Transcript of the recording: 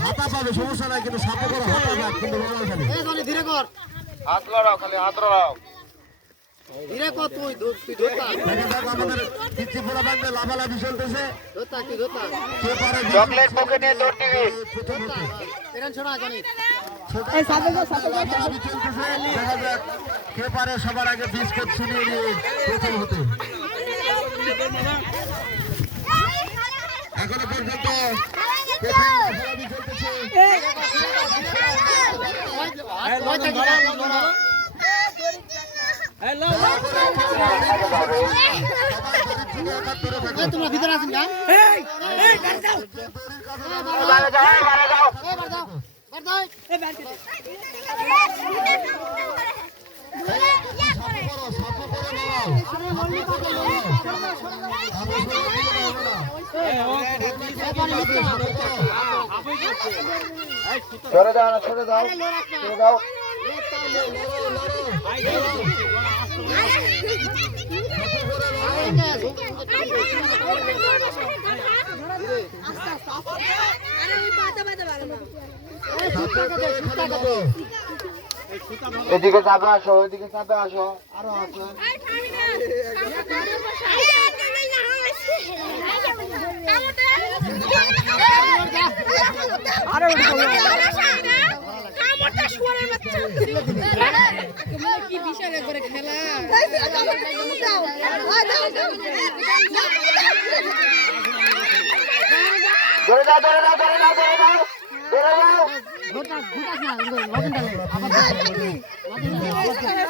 হাতা পাবে সমস্যা নাই কিন্তু সাপে করে হাতা না কিন্তু ধীরে কর হাত লড়াও খালি হাত লড়াও ধীরে কর তুই ধরতা আমাদের পিচ্চিপুরা বাগদা লাভালাভি চলতেছে ধরতা কি ধরতা কে পারে চকলেট পকেটে নিয়ে দৌড় দিবি এরন ছোড়া জানি এই সাপে লাভালাভি চলতেছে দেখা যাক কে পারে সবার আগে বিস্কুট ছুঁড়ে নিয়ে প্রথম হতে এখনো পর্যন্ত লাভালাভি চলতেছে তোমরা ভিতরে আছেন না সরে দাও না সরে দাও সরে দাও এদিকে চাপে আসো ওইদিকে চাপে আসো আরো আসো কি বিশাল করে খেলা ধরে দাও ধরে দাও ধরে দাও ধরে দাও ধরে দাও ঘুরতাস না